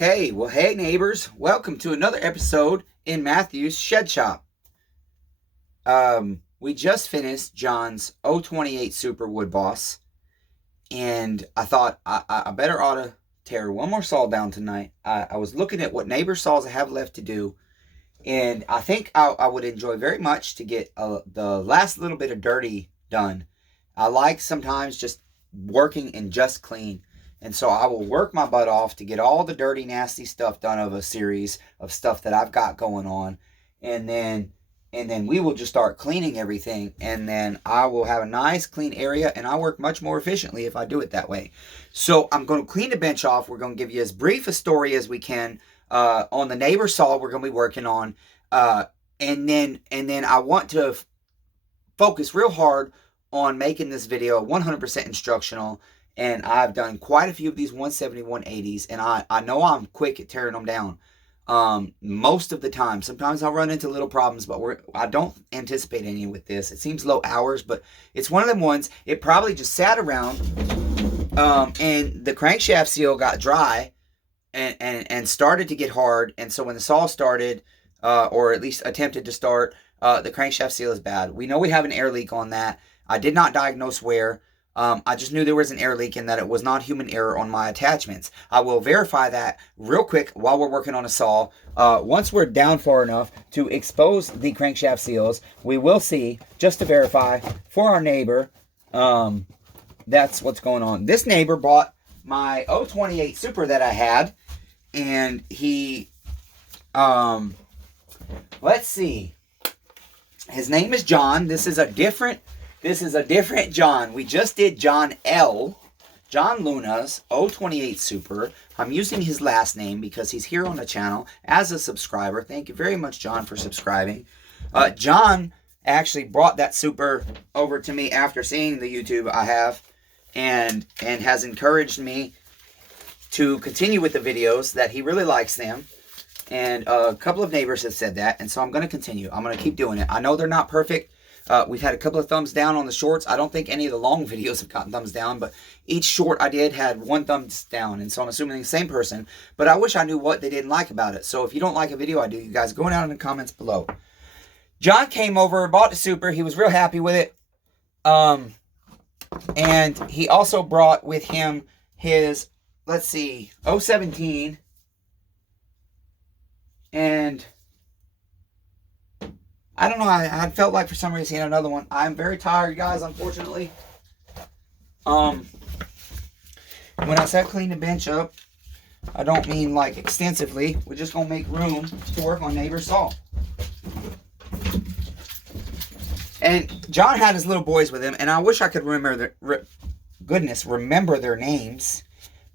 Okay, well, hey neighbors, welcome to another episode in Matthew's Shed Shop. We just finished John's 028 Super Wood Boss, and I thought I better ought to tear one more saw down tonight. I was looking at what neighbor saws I have left to do, and I think I would enjoy very much to get the last little bit of dirty done. I like sometimes just working in just clean. And so I will work my butt off to get all the dirty, nasty stuff done of a series of stuff that I've got going on. And then we will just start cleaning everything. And then I will have a nice clean area, and I work much more efficiently if I do it that way. So I'm going to clean the bench off. We're going to give you as brief a story as we can on the neighbor saw we're going to be working on. And then I want to focus real hard on making this video 100% instructional. And I've done quite a few of these 170, 180s, and I know I'm quick at tearing them down most of the time. Sometimes I'll run into little problems, but I don't anticipate any with this. It seems low hours, but it's one of them ones. It probably just sat around, and the crankshaft seal got dry and started to get hard. And so when the saw started, or at least attempted to start, the crankshaft seal is bad. We know we have an air leak on that. I did not diagnose where. I just knew there was an air leak and that it was not human error on my attachments. I will verify that real quick while we're working on a saw. Once we're down far enough to expose the crankshaft seals, we will see, just to verify for our neighbor, that's what's going on. This neighbor bought my 028 Super that I had, and he, let's see. His name is John. This is a different John. We just did John L. John Luna's 028 Super. I'm using his last name because he's here on the channel as a subscriber. Thank you very much, John, for subscribing. John actually brought that Super over to me after seeing the YouTube I have, and has encouraged me to continue with the videos, that he really likes them. And a couple of neighbors have said that, and so I'm going to continue. I'm going to keep doing it. I know they're not perfect. We've had a couple of thumbs down on the shorts. I don't think any of the long videos have gotten thumbs down, but each short I did had one thumbs down, and so I'm assuming the same person. But I wish I knew what they didn't like about it. So if you don't like a video I do, you guys go down in the comments below. John came over, bought the Super. He was real happy with it. And he also brought with him his, let's see, 017. And I don't know, I felt like for some reason he had another one. I'm very tired, guys, unfortunately. When I said clean the bench up, I don't mean like extensively. We're just going to make room to work on neighbor's saw. And John had his little boys with him, and I wish I could remember remember their names,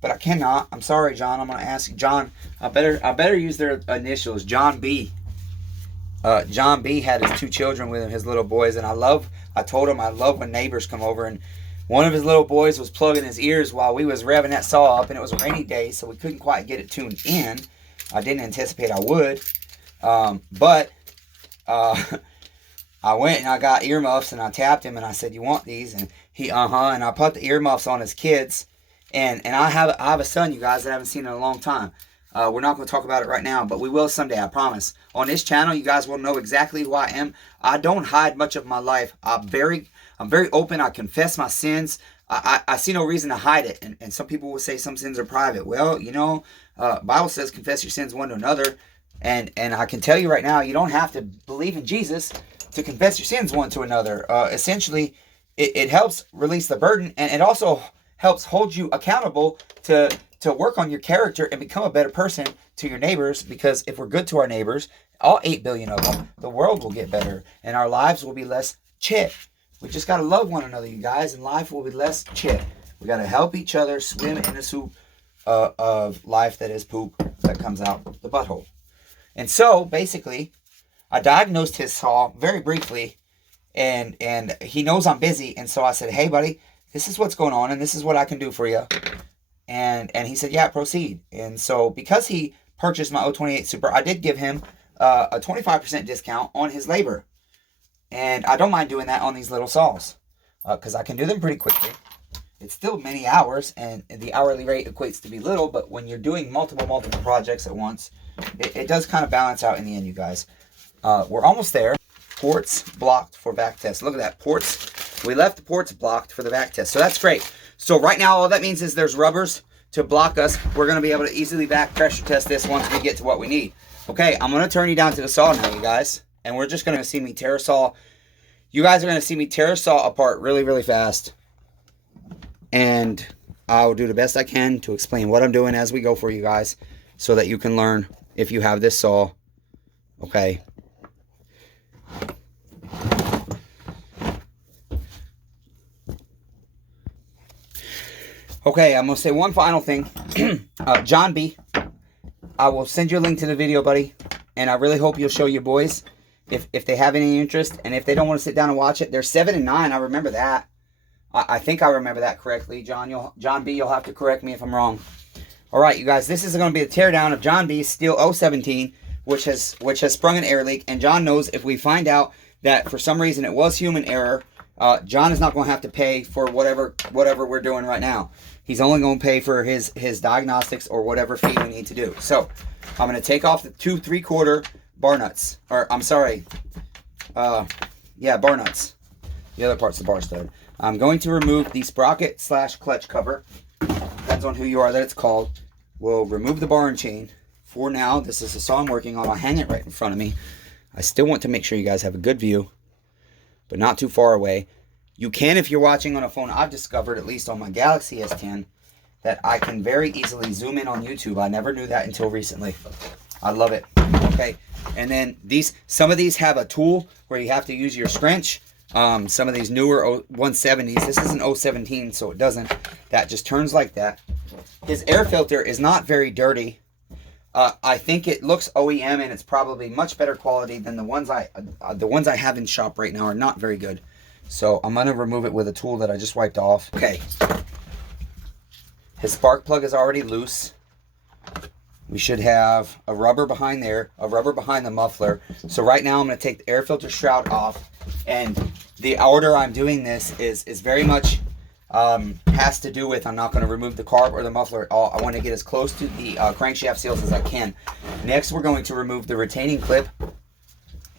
but I cannot. I'm sorry, John. I'm going to ask you. John, I better use their initials. John B. John B had his two children with him, his little boys, and I told him I love when neighbors come over, and one of his little boys was plugging his ears while we was revving that saw up, and it was a rainy day, so we couldn't quite get it tuned in. I didn't anticipate I would, but I went and I got earmuffs, and I tapped him, and I said, "You want these?" And he, and I put the earmuffs on his kids, and I have a son, you guys, that I haven't seen in a long time. We're not going to talk about it right now, but we will someday, I promise. On this channel, you guys will know exactly who I am. I don't hide much of my life. I'm very open. I confess my sins. I see no reason to hide it. And some people will say some sins are private. Well, you know, Bible says confess your sins one to another. And I can tell you right now, you don't have to believe in Jesus to confess your sins one to another. Essentially, it helps release the burden, and it also helps hold you accountable to work on your character and become a better person to your neighbors, because if we're good to our neighbors, all 8 billion of them, the world will get better and our lives will be less chit. We just got to love one another, you guys, and life will be less chit. We got to help each other swim in the soup of life that is poop that comes out the butthole. And so, basically, I diagnosed his saw very briefly, and he knows I'm busy, and so I said, "Hey, buddy, this is what's going on, and this is what I can do for you." And he said, "Yeah, proceed." And so because he purchased my 028 Super, I did give him a 25% discount on his labor. And I don't mind doing that on these little saws, because I can do them pretty quickly. it's still many hours, and the hourly rate equates to be little, but when you're doing multiple projects at once, it does kind of balance out in the end, you guys. We're almost there. Ports blocked for back test. Look at that, ports. We left the ports blocked for the back test, so that's great. So right now, all that means is there's rubbers to block us. We're going to be able to easily back pressure test this once we get to what we need. Okay, I'm going to turn you down to the saw now, you guys, and we're just going to see me tear a saw. You guys are going to see me tear a saw apart really, really fast. And I'll do the best I can to explain what I'm doing as we go for you guys so that you can learn if you have this saw. Okay. Okay, I'm going to say one final thing. John B, I will send you a link to the video, buddy. And I really hope you'll show your boys if they have any interest. And if they don't want to sit down and watch it, they're 7 and 9. I remember that. I think I remember that correctly. John B, you'll have to correct me if I'm wrong. All right, you guys, this is going to be a teardown of John B's Stihl MS170, which has sprung an air leak. And John knows if we find out that for some reason it was human error, John is not going to have to pay for whatever we're doing right now. He's only going to pay for his diagnostics or whatever fee we need to do. So I'm going to take off the 2 3/4 bar nuts. Or, I'm sorry. Yeah, bar nuts. The other part's the bar stud. I'm going to remove the sprocket / clutch cover. Depends on who you are that it's called. We'll remove the bar and chain. For now, this is the saw I'm working on. I'll hang it right in front of me. I still want to make sure you guys have a good view, but not too far away. You can, if you're watching on a phone, I've discovered, at least on my Galaxy S10, that I can very easily zoom in on YouTube. I never knew that until recently. I love it. Okay, and then some of these have a tool where you have to use your scrunch. Some of these newer 170s, this is an 017, so it doesn't. That just turns like that. His air filter is not very dirty. I think it looks OEM, and it's probably much better quality than the ones I have in shop right now are not very good. So I'm going to remove it with a tool that I just wiped off. Okay. His spark plug is already loose. We should have a rubber behind there, a rubber behind the muffler. So right now I'm going to take the air filter shroud off. And the order I'm doing this is very much has to do with, I'm not going to remove the carb or the muffler at all. I want to get as close to the crankshaft seals as I can. Next, we're going to remove the retaining clip.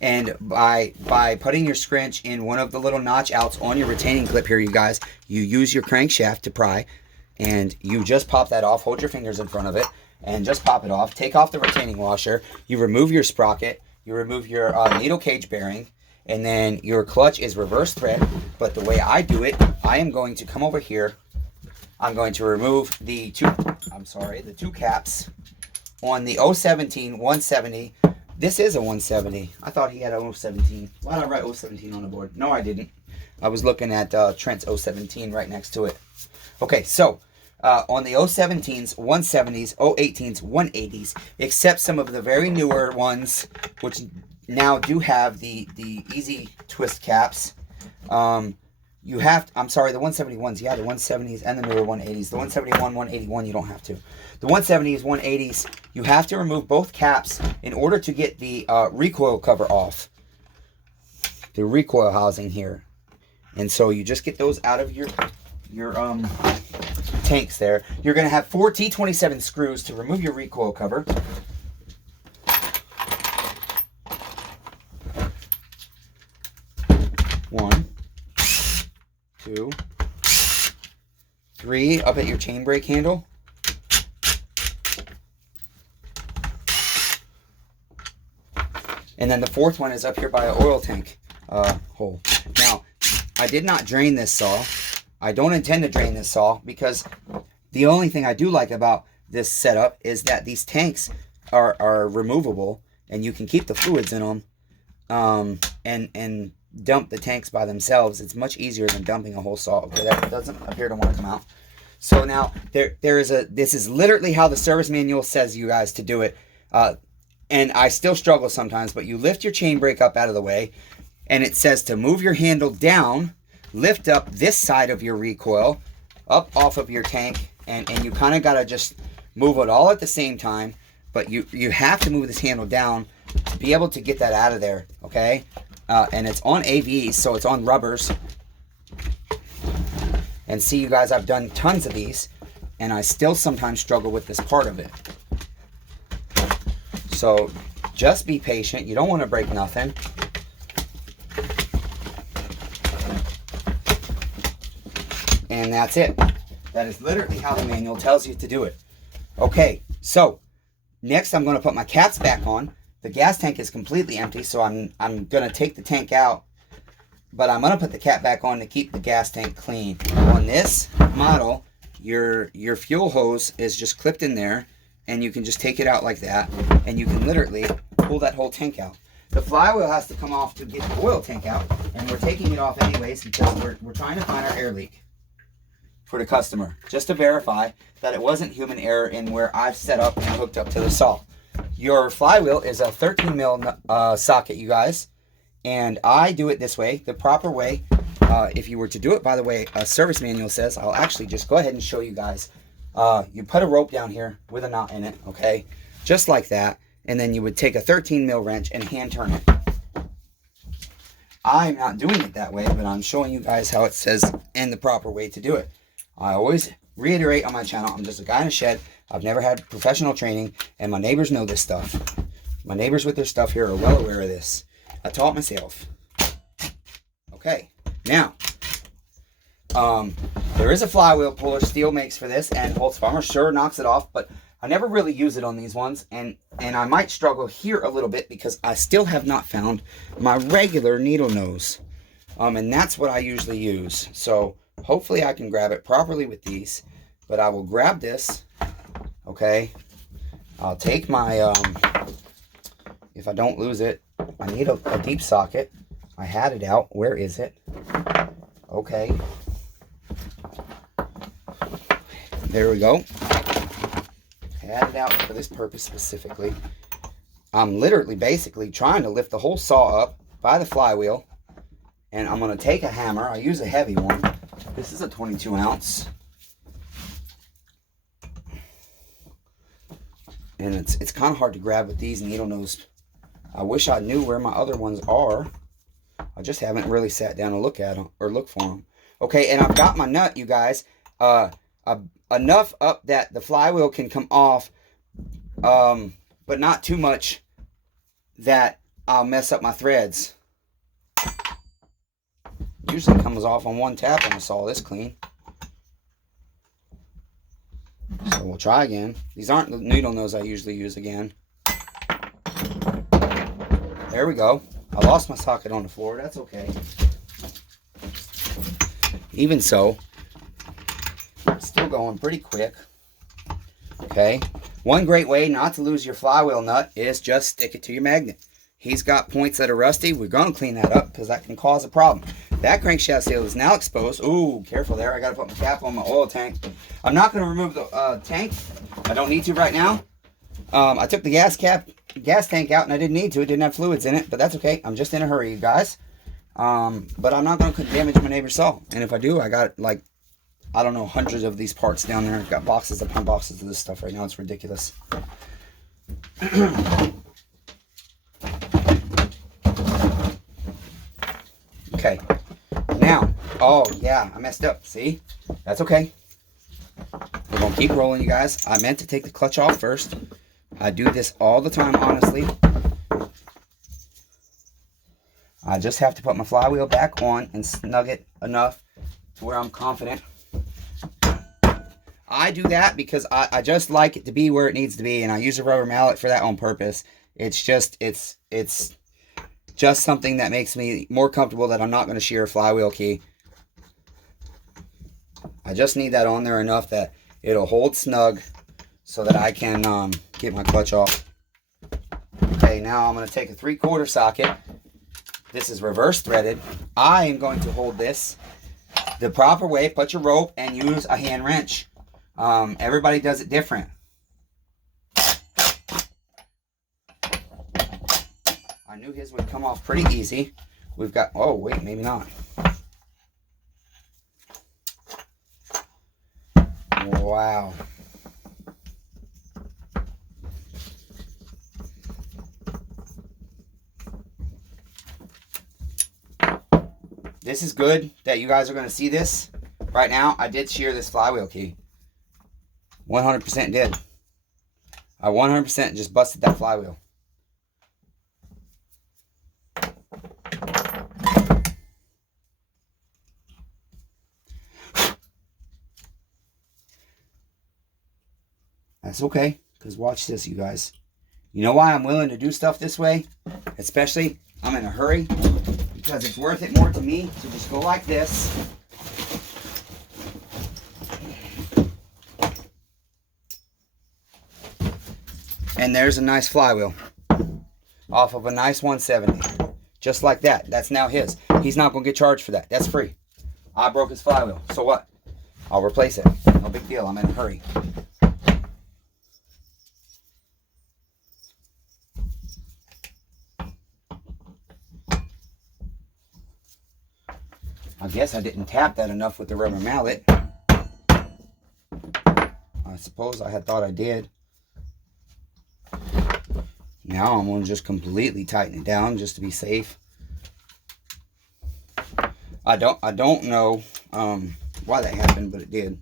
And by putting your scrunch in one of the little notch outs on your retaining clip here, you guys, you use your crankshaft to pry. And you just pop that off. Hold your fingers in front of it. And just pop it off. Take off the retaining washer. You remove your sprocket. You remove your needle cage bearing. And then your clutch is reverse thread. But the way I do it, I am going to come over here. I'm going to remove the two caps on the 017 170. This is a 170. I thought he had a 017. Why did I write 017 on the board? No, I didn't. I was looking at Trent's 017 right next to it. Okay, so on the 017s, 170s, 018s, 180s, except some of the very newer ones, which now do have the easy twist caps. You have, I'm sorry, the 171s, yeah, the 170s and the newer 180s. The 171, 181, you don't have to. The 170s, 180s, you have to remove both caps in order to get the recoil cover off. The recoil housing here. And so you just get those out of your tanks there. You're going to have 4 T27 screws to remove your recoil cover. One, 2, 3 up at your chain brake handle. And then the 4th one is up here by an oil tank hole. Now, I did not drain this saw. I don't intend to drain this saw because the only thing I do like about this setup is that these tanks are removable and you can keep the fluids in them and dump the tanks by themselves. It's much easier than dumping a whole saw. Okay, that doesn't appear to want to come out. So now this is literally how the service manual says you guys to do it. And I still struggle sometimes, but you lift your chain brake up out of the way and it says to move your handle down, lift up this side of your recoil up off of your tank, and you kind of got to just move it all at the same time, but you have to move this handle down to be able to get that out of there, okay? And it's on AVs, so it's on rubbers. And see, you guys, I've done tons of these, and I still sometimes struggle with this part of it. So just be patient. You don't want to break nothing. And that's it. That is literally how the manual tells you to do it. Okay, so next I'm going to put my caps back on. The gas tank is completely empty, so I'm going to take the tank out. But I'm going to put the cap back on to keep the gas tank clean. On this model, your fuel hose is just clipped in there, and you can just take it out like that, and you can literally pull that whole tank out. The flywheel has to come off to get the oil tank out, and we're taking it off anyways because we're trying to find our air leak for the customer, just to verify that it wasn't human error in where I've set up and hooked up to the saw. Your flywheel is a 13 mil socket, you guys, and I do it this way, the proper way. If you were to do it, by the way, a service manual says, I'll actually just go ahead and show you guys. You put a rope down here with a knot in it, okay, just like that, and then you would take a 13 mil wrench and hand turn it. I'm not doing it that way, but I'm showing you guys how it says and the proper way to do it. I always reiterate on my channel, I'm just a guy in a shed. I've never had professional training, and my neighbors know this stuff. My neighbors with their stuff here are well aware of this. I taught myself. Okay, now, there is a flywheel puller Stihl makes for this, and Holzfarmer sure knocks it off, but I never really use it on these ones, and I might struggle here a little bit because I still have not found my regular needle nose, and that's what I usually use. So hopefully I can grab it properly with these, but I will grab this, okay? I'll take my, if I don't lose it, I need a deep socket. I had it out. Where is it? Okay. There we go. Had it out for this purpose specifically. I'm literally basically trying to lift the whole saw up by the flywheel, and I'm going to take a hammer. I use a heavy one. This is a 22 ounce. And it's kind of hard to grab with these needle nose. I wish I knew where my other ones are. I just haven't really sat down and look at them or look for them. Okay, and I've got my nut, you guys. Enough up that the flywheel can come off, but not too much that I'll mess up my threads. Usually comes off on one tap on the saw this clean. So we'll try again. These aren't the needle nose I usually use again. There we go. I lost my socket on the floor. That's okay. Even so, it's still going pretty quick. Okay. One great way not to lose your flywheel nut is just stick it to your magnet. He's got points that are rusty. We're going to clean that up because that can cause a problem. That crankshaft seal is now exposed. Ooh, careful there. I got to put my cap on my oil tank. I'm not going to remove the tank. I don't need to right now. I took the gas tank out and I didn't need to. It didn't have fluids in it, but that's okay. I'm just in a hurry, you guys. But I'm not going to damage my neighbor's saw. And if I do, I got like, I don't know, hundreds of these parts down there. I've got boxes upon boxes of this stuff right now. It's ridiculous. Okay. Now, oh yeah, I messed up. See? That's okay. We're going to keep rolling, you guys. I meant to take the clutch off first. I do this all the time, honestly. I just have to put my flywheel back on and snug it enough to where I'm confident. I do that because I just like it to be where it needs to be, and I use a rubber mallet for that on purpose. It's just something that makes me more comfortable that I'm not going to shear a flywheel key. I just need that on there enough that it'll hold snug so that I can get my clutch off. Okay, now I'm going to take a 3/4 socket. This is reverse threaded. I am going to hold this the proper way. Put your rope and use a hand wrench. Everybody does it different. I knew his would come off pretty easy. We've got, oh wait, maybe not. Wow. This is good that you guys are going to see this. Right now, I did shear this flywheel key. 100% did. I 100% just busted that flywheel. That's okay, because watch this, you guys. You know why I'm willing to do stuff this way? Especially, I'm in a hurry, because it's worth it more to me to just go like this. And there's a nice flywheel off of a nice 170. Just like that. That's now his. He's not going to get charged for that. That's free. I broke his flywheel. So what? I'll replace it. No big deal. I'm in a hurry. I guess I didn't tap that enough with the rubber mallet. I suppose I had thought I did. Now I'm going to just completely tighten it down just to be safe. I don't know why that happened, but it did.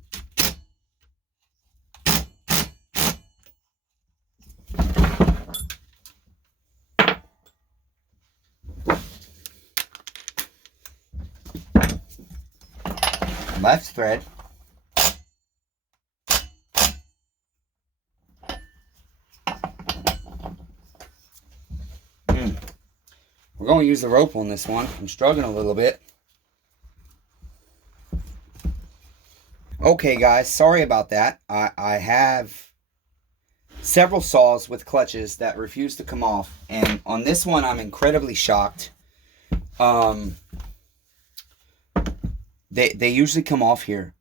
Left thread. We're going to use the rope on this one. I'm struggling a little bit. Okay, guys, sorry about that. I have several saws with clutches that refuse to come off, and on this one I'm incredibly shocked. They usually come off here.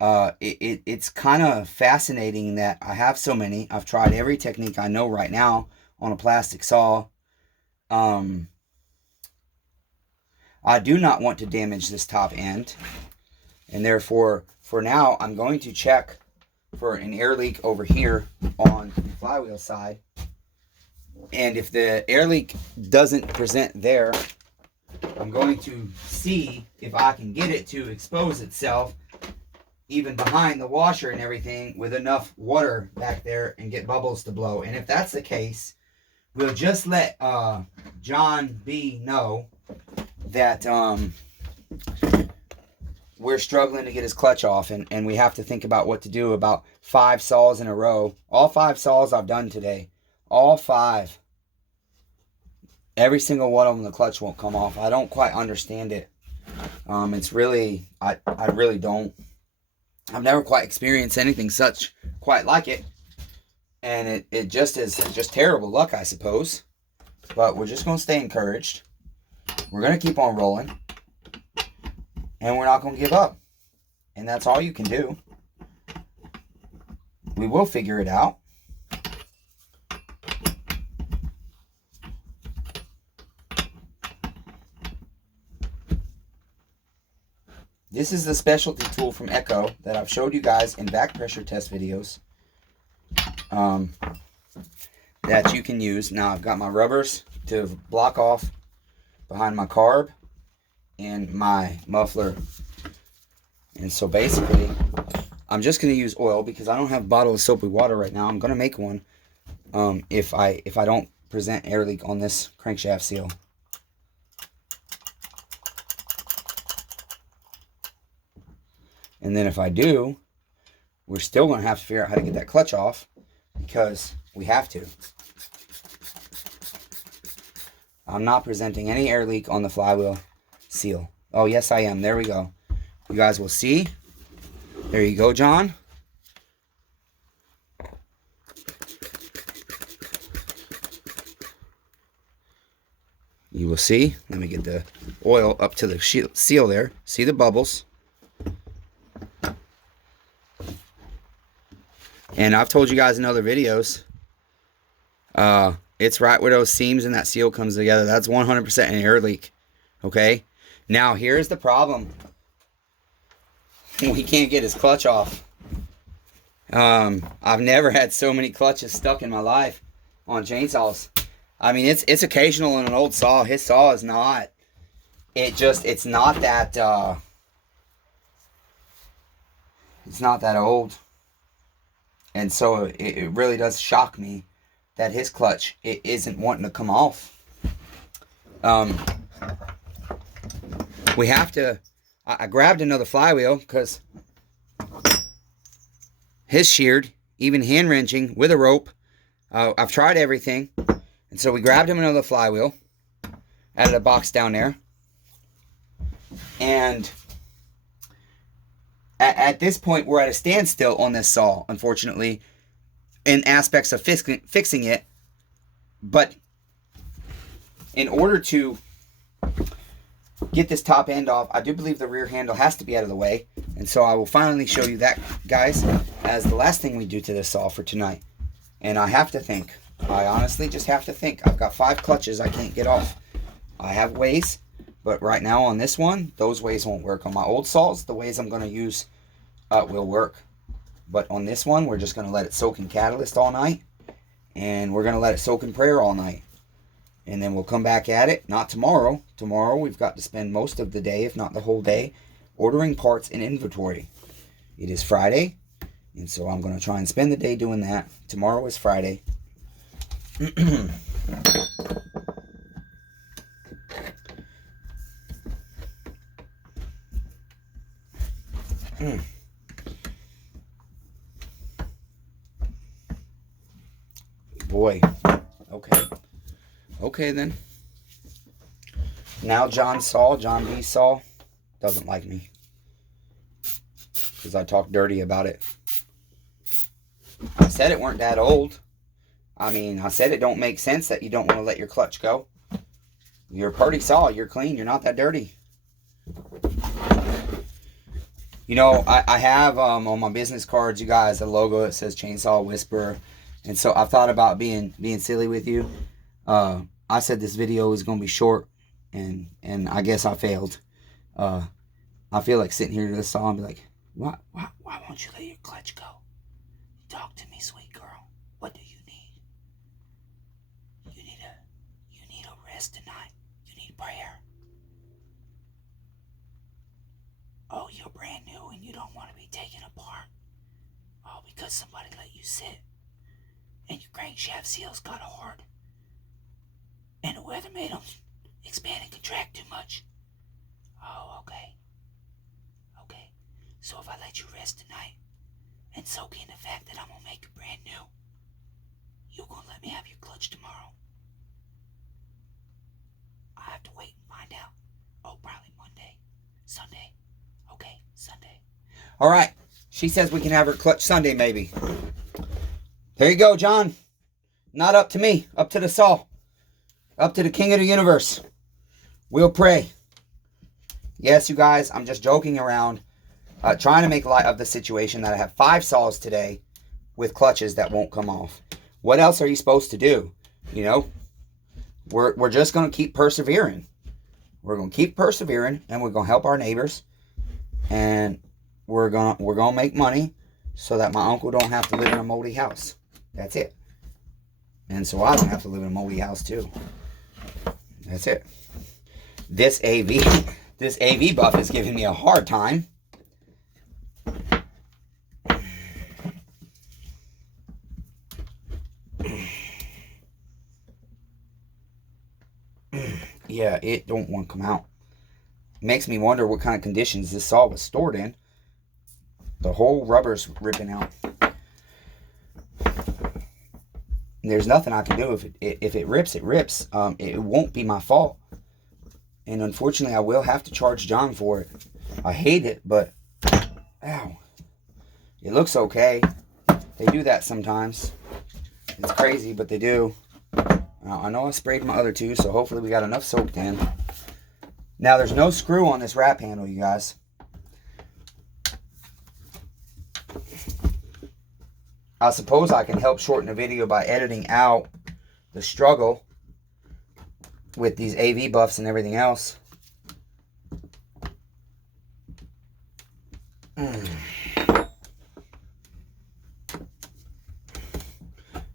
It's kind of fascinating that I have so many. I've tried every technique I know right now on a plastic saw. I do not want to damage this top end, and therefore, for now, I'm going to check for an air leak over here on the flywheel side. And if the air leak doesn't present there, I'm going to see if I can get it to expose itself even behind the washer and everything with enough water back there and get bubbles to blow. And if that's the case, we'll just let John B know that we're struggling to get his clutch off, and we have to think about what to do about 5 saws in a row. All 5 saws I've done today. All 5. Every single one of them, the clutch won't come off. I don't quite understand it. It's really, I really don't. I've never quite experienced anything such quite like it. And it just is just terrible luck, I suppose. But we're just going to stay encouraged. We're going to keep on rolling. And we're not going to give up. And that's all you can do. We will figure it out. This is the specialty tool from Echo that I've showed you guys in back pressure test videos. That you can use. Now I've got my rubbers to block off behind my carb and my muffler. And so basically, I'm just going to use oil because I don't have a bottle of soapy water right now. I'm going to make one if I don't present air leak on this crankshaft seal. And then if I do, we're still going to have to figure out how to get that clutch off because we have to. I'm not presenting any air leak on the flywheel seal. Oh, yes, I am. There we go. You guys will see. There you go, John. You will see. Let me get the oil up to the seal there. See the bubbles. And I've told you guys in other videos, it's right where those seams and that seal comes together. That's 100% an air leak. Okay? Now, here's the problem. We can't get his clutch off. I've never had so many clutches stuck in my life on chainsaws. I mean, it's occasional in an old saw. His saw is not. It's not that, It's not that old. And so it really does shock me that his clutch it isn't wanting to come off. We have to... I grabbed another flywheel because his sheared, even hand wrenching with a rope. I've tried everything. And so we grabbed him another flywheel out of the box down there. And at this point, we're at a standstill on this saw, unfortunately, in aspects of fixing it. But in order to get this top end off, I do believe the rear handle has to be out of the way. And so I will finally show you that, guys, as the last thing we do to this saw for tonight. And I have to think. I honestly just have to think. I've got 5 clutches I can't get off. I have ways, but right now on this one, those ways won't work. On my old saws, the ways I'm going to use will work. But on this one, we're just going to let it soak in catalyst all night. And we're going to let it soak in prayer all night. And then we'll come back at it. Not tomorrow. Tomorrow we've got to spend most of the day, if not the whole day, ordering parts and inventory. It is Friday. And so I'm going to try and spend the day doing that. Tomorrow is Friday. Boy. Okay. Okay then. Now John B saw, doesn't like me. Because I talked dirty about it. I said it weren't that old. I mean, I said it don't make sense that you don't want to let your clutch go. You're a party saw. You're clean. You're not that dirty. You know, I have on my business cards, you guys, a logo that says Chainsaw Whisperer. And so I thought about being silly with you. I said this video was going to be short, and I guess I failed. I feel like sitting here to this saw and be like, why won't you let your clutch go? Talk to me, sweet girl. What do you need? You need a rest tonight. You need prayer. Oh, you're brand new and you don't want to be taken apart. Oh, because somebody let you sit. And your crankshaft seals got hard. And the weather made them expand and contract too much. Oh, okay. Okay. So if I let you rest tonight and soak in the fact that I'm going to make it brand new, you're going to let me have your clutch tomorrow? I have to wait and find out. Oh, probably Monday. Sunday. Okay, Sunday. All right. She says we can have her clutch Sunday, maybe. There you go, John. Not up to me. Up to the saw. Up to the king of the universe. We'll pray. Yes, you guys, I'm just joking around. Trying to make light of the situation that I have 5 saws today with clutches that won't come off. What else are you supposed to do? You know, we're just going to keep persevering. We're going to keep persevering, and we're going to help our neighbors. And we're going to make money so that my uncle don't have to live in a moldy house. That's it. And so I don't have to live in a moldy house too. That's it. This AV buff is giving me a hard time. Yeah, it don't want to come out. Makes me wonder what kind of conditions this saw was stored in. The whole rubber's ripping out. There's nothing I can do. If it rips, it rips. It won't be my fault. And unfortunately, I will have to charge John for it. I hate it, but... Ow. It looks okay. They do that sometimes. It's crazy, but they do. I know I sprayed my other 2, so hopefully we got enough soaked in. Now, there's no screw on this wrap handle, you guys. I suppose I can help shorten the video by editing out the struggle with these AV buffs and everything else.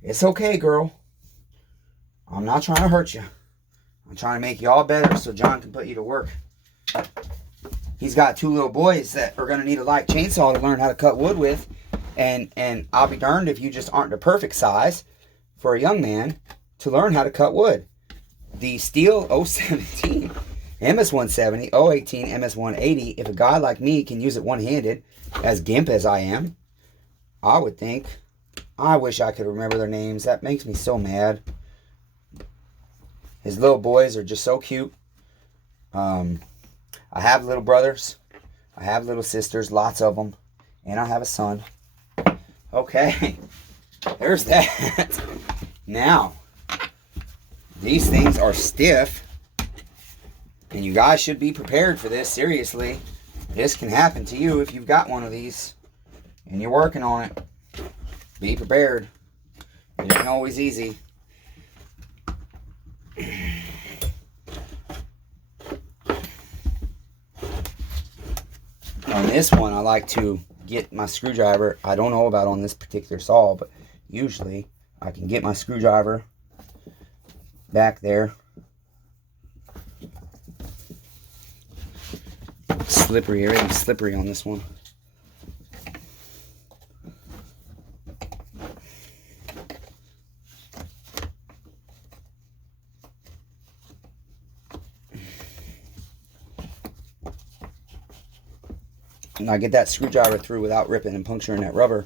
It's okay, girl. I'm not trying to hurt you. I'm trying to make you all better so John can put you to work. he's got 2 little boys that are going to need a light chainsaw to learn how to cut wood with. And I'll be darned if you just aren't the perfect size for a young man to learn how to cut wood. The Stihl MS170, MS170, 018, MS180, if a guy like me can use it one-handed, as gimp as I am, I would think. I wish I could remember their names. That makes me so mad. His little boys are just so cute. I have little brothers. I have little sisters, lots of them. And I have a son. Okay. There's that. Now, these things are stiff. And you guys should be prepared for this, seriously. This can happen to you if you've got one of these and you're working on it. Be prepared. It ain't always easy. On this one, I like to get my screwdriver. I don't know about on this particular saw, but usually I can get my screwdriver back there. Slippery, everything's slippery on this one. And I get that screwdriver through without ripping and puncturing that rubber.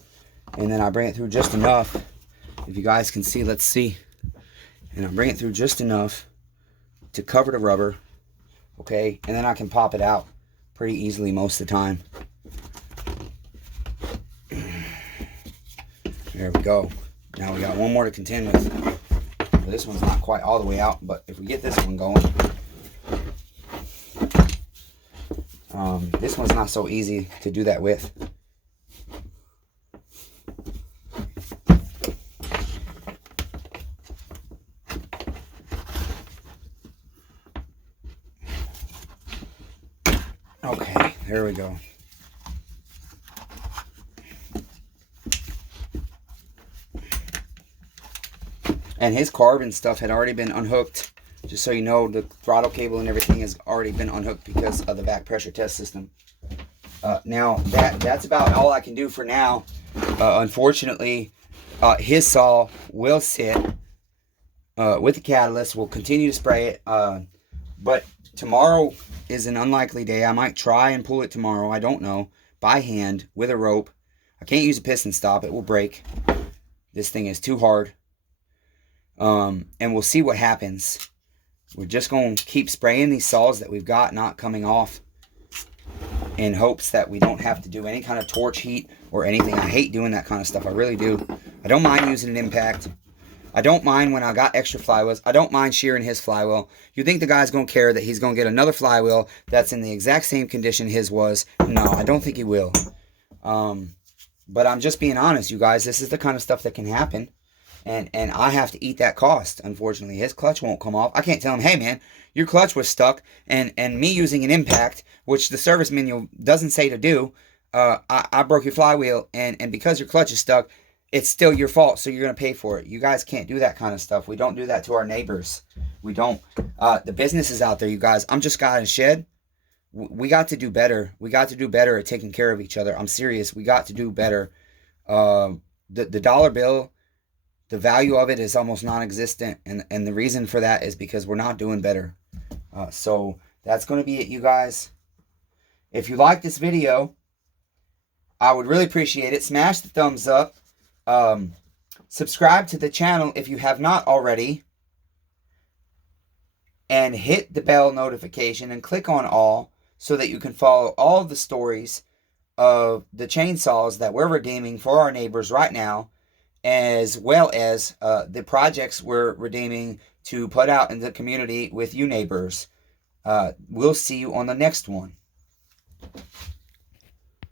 And then I bring it through just enough. If you guys can see, let's see. And I bring it through just enough to cover the rubber. Okay, and then I can pop it out pretty easily most of the time. There we go. Now we got one more to contend with. This one's not quite all the way out, but if we get this one going, this one's not so easy to do that with. Okay, there we go. And his carbon stuff had already been unhooked. Just so you know, the throttle cable and everything has already been unhooked because of the back pressure test system. Now, that's about all I can do for now. Unfortunately, his saw will sit with the catalyst. We'll continue to spray it. But tomorrow is an unlikely day. I might try and pull it tomorrow. I don't know. By hand, with a rope. I can't use a piston stop. It will break. This thing is too hard. And we'll see what happens. We're just going to keep spraying these saws that we've got not coming off in hopes that we don't have to do any kind of torch heat or anything. I hate doing that kind of stuff. I really do. I don't mind using an impact. I don't mind when I got extra flywheels. I don't mind shearing his flywheel. You think the guy's going to care that he's going to get another flywheel that's in the exact same condition his was? No, I don't think he will. But I'm just being honest, you guys. This is the kind of stuff that can happen. And I have to eat that cost, unfortunately. His clutch won't come off. I can't tell him, hey, man, your clutch was stuck. And me using an impact, which the service manual doesn't say to do, I broke your flywheel. And because your clutch is stuck, it's still your fault, so you're going to pay for it. You guys can't do that kind of stuff. We don't do that to our neighbors. We don't. The business is out there, you guys. I'm just guy in a shed. We got to do better. We got to do better at taking care of each other. I'm serious. We got to do better. The dollar bill, the value of it is almost non-existent, and the reason for that is because we're not doing better. So that's going to be it, you guys. If you like this video, I would really appreciate it. Smash the thumbs up. Subscribe to the channel if you have not already, and hit the bell notification and click on all so that you can follow all the stories of the chainsaws that we're redeeming for our neighbors right now, as well as the projects we're redeeming to put out in the community with you neighbors. We'll see you on the next one.